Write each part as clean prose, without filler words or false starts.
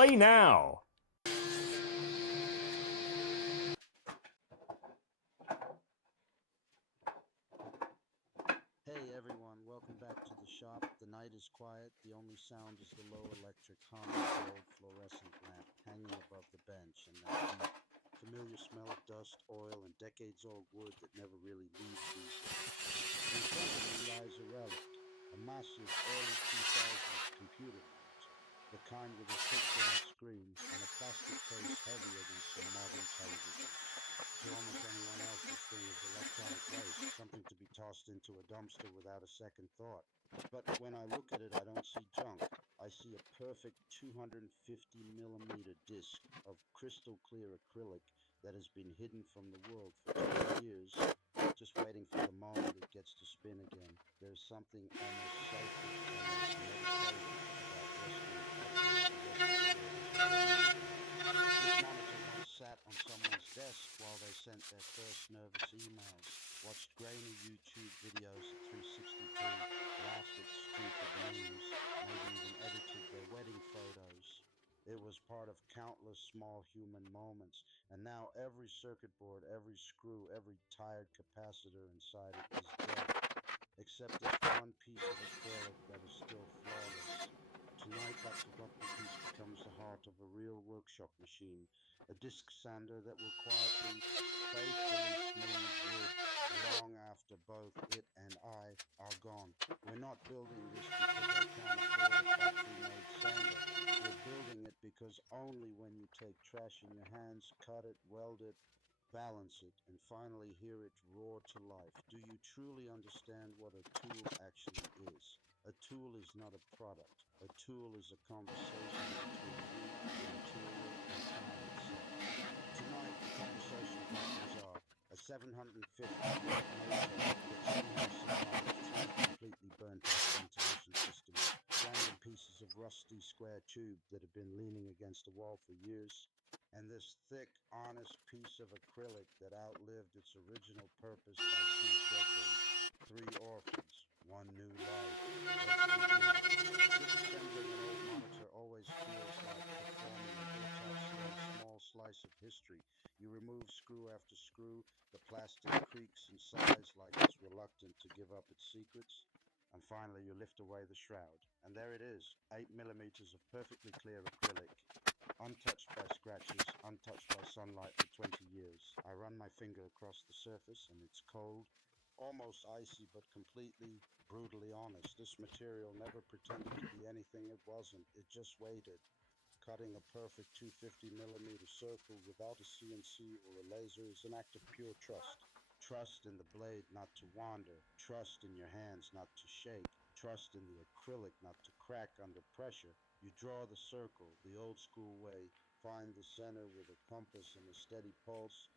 Play now! Hey everyone, welcome back to the shop. The night is quiet, the only sound is the low electric hum of the old fluorescent lamp hanging above the bench and that deep, familiar smell of dust, oil, and decades-old wood that never really leaves these days. In front of me lies a relic, a massive early 2000s computer monitor, the kind with a thick glass screen and a plastic case heavier than some modern televisions. To almost anyone else, this thing is electronic waste, something to be tossed into a dumpster without a second thought. But when I look at it, I don't see junk. I see a perfect 250 millimeter disc of crystal clear acrylic that has been hidden from the world for 20 years, just waiting for the moment it gets to spin again. There's something almost sacred, almost meditative about rescuing objects the rest of the world is already looking at. This monitor once sat on someone's desk while they sent their first nervous emails, watched grainy YouTube videos at 360p, laughed at stupid memes, maybe even edited their wedding photos. It was part of countless small human moments, and now every circuit board, every screw, every tired capacitor inside it is dead, except this one piece of acrylic that is still flawless. Tonight, that forgotten piece becomes the heart of a real workshop machine, a disc sander that will quietly, faithfully smooth wood long after both it and I are gone. We're not building this because I can't afford a factory-made sander. We're building it because only when you take trash in your hands, cut it, weld it, balance it, and finally hear it roar to life, do you truly understand what a tool actually is. A tool is not a product. A tool is a conversation between you, the material, and time itself. Tonight, the conversation partners are a 750-watt motor that somehow survived three completely burnt-out ventilation systems, random pieces of rusty square tube that have been leaning against a wall for years, and this thick, honest piece of acrylic that outlived its original purpose by 2 decades. 3 orphans, one new life. Let's begin. Disassembling an old monitor always feels like performing an autopsy on a small slice of history. You remove screw after screw, the plastic creaks and sighs like it's reluctant to give up its secrets. And finally, you lift away the shroud. And there it is, 8 millimeters of perfectly clear acrylic, untouched by scratches, untouched by sunlight for 20 years. I run my finger across the surface and it's cold, almost icy, but completely, brutally honest. This material never pretended to be anything it wasn't. It just waited. Cutting a perfect 250 millimeter circle without a CNC or a laser is an act of pure trust. Trust in the blade not to wander, trust in your hands not to shake, trust in the acrylic not to crack under pressure. You draw the circle the old school way, find the center with a compass and a steady pulse,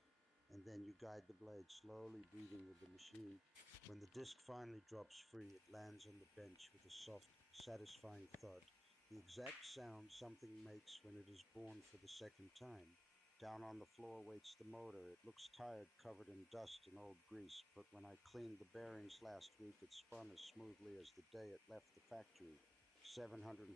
and then you guide the blade slowly, breathing with the machine. When the disc finally drops free, it lands on the bench with a soft, satisfying thud, the exact sound something makes when it is born for the second time. Down on the floor waits the motor. It looks tired, covered in dust and old grease, but when I cleaned the bearings last week, it spun as smoothly as the day it left the factory. 750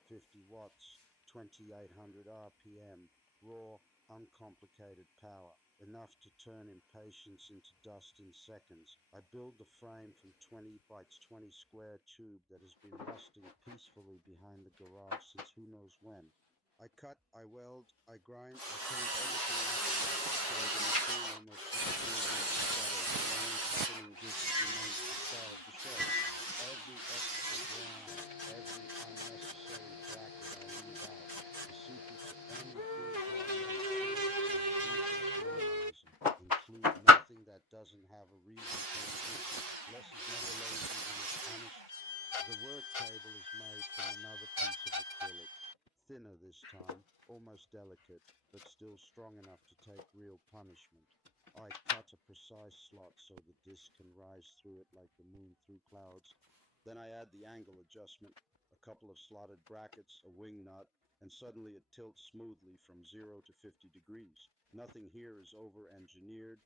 watts, 2800 RPM, raw, uncomplicated power, enough to turn impatience into dust in seconds. I build the frame from 20 by 20 square tube that has been rusting peacefully behind the garage since who knows when. I cut, I weld, I grind, I paint everything out until the machine almost disappears into shadow. The lines of spinning disc remains the star of the show. Every extra ground, every unnecessary bracket I leave out. The secret to any good homemade tool is ruthless minimalism. Include nothing that doesn't have a reason to exist. Less is never lazy when it's honest. The work table is made from another piece of acrylic. Thinner this time, almost delicate, but still strong enough to take real punishment. I cut a precise slot so the disc can rise through it like the moon through clouds. Then I add the angle adjustment, a couple of slotted brackets, a wing nut, and suddenly it tilts smoothly from 0 to 50 degrees. Nothing here is over-engineered.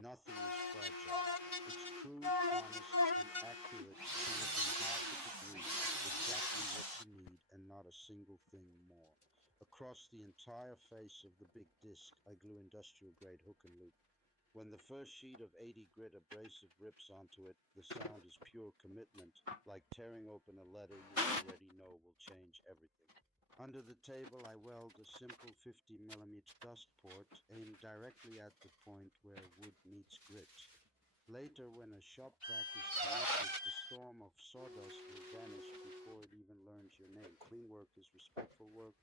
Nothing is fragile. It's crude, honest, and accurate to within half a degree, exactly what you need and not a single thing more. Across the entire face of the big disc, I glue industrial grade hook and loop. When the first sheet of 80 grit abrasive rips onto it, the sound is pure commitment, like tearing open a letter you already know will change everything. Under the table, I weld a simple 50 mm dust port aimed directly at the point where wood meets grit. Later, when a shop vac is connected, the storm of sawdust will vanish before it even learns your name. Clean work is respectful work.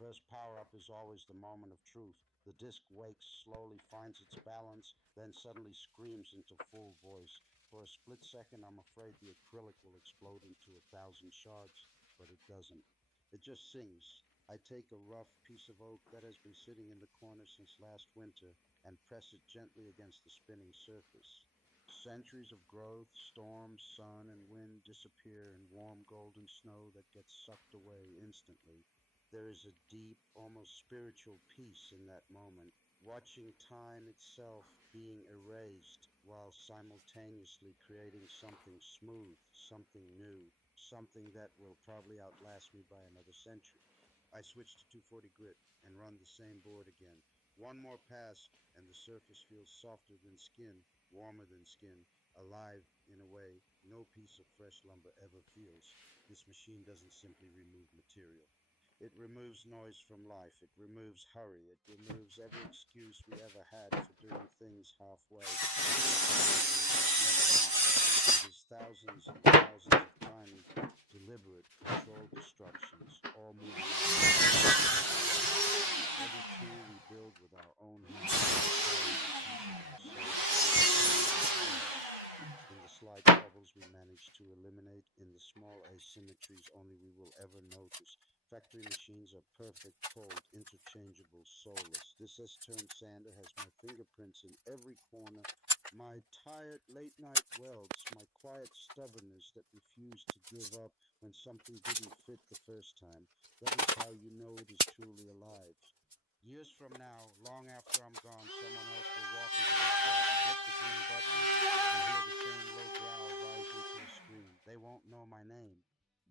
First power up is always the moment of truth. The disc wakes, slowly finds its balance, then suddenly screams into full voice. For a split second, I'm afraid the acrylic will explode into 1,000 shards, but it doesn't. It just sings. I take a rough piece of oak that has been sitting in the corner since last winter and press it gently against the spinning surface. Centuries of growth, storms, sun, and wind disappear in warm golden snow that gets sucked away instantly. There is a deep, almost spiritual peace in that moment, watching time itself being erased while simultaneously creating something smooth, something new, something that will probably outlast me by another century. I switch to 240 grit and run the same board again. One more pass, and the surface feels softer than skin, warmer than skin, alive in a way no piece of fresh lumber ever feels. This machine doesn't simply remove material. It removes noise from life. It removes hurry. It removes every excuse we ever had for doing things halfway. It is thousands and thousands of tiny, deliberate, controlled destructions, all moving. Every tool we build with our own hands carries a piece of ourselves. In the slight troubles we manage to eliminate, in the small asymmetries only we will ever notice. Factory machines are perfect, cold, interchangeable, soulless. This S-turn sander has my fingerprints in every corner, my tired late-night welds, my quiet stubbornness that refused to give up when something didn't fit the first time. That is how you know it is truly alive. Years from now, long after I'm gone, someone else will walk into the shop, flip the green button, and hear the same low growl rising to a scream. They won't know my name.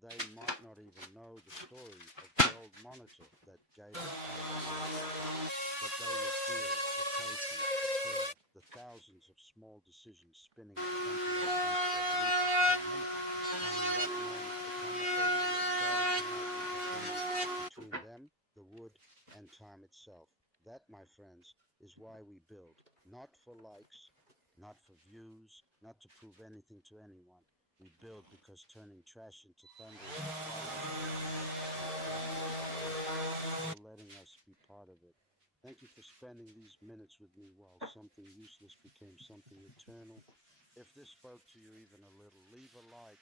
They might not even know the story of the old monitor that guided us, but they will feel the patience, the care, the thousands of small decisions spinning at 28 between them, the wood, and time itself. That, my friends, is why we build. Not for likes, not for views, not to prove anything to anyone. We build because turning trash into thunder is still letting us be part of it. Thank you for spending these minutes with me while something useless became something eternal. If this spoke to you even a little, leave a like.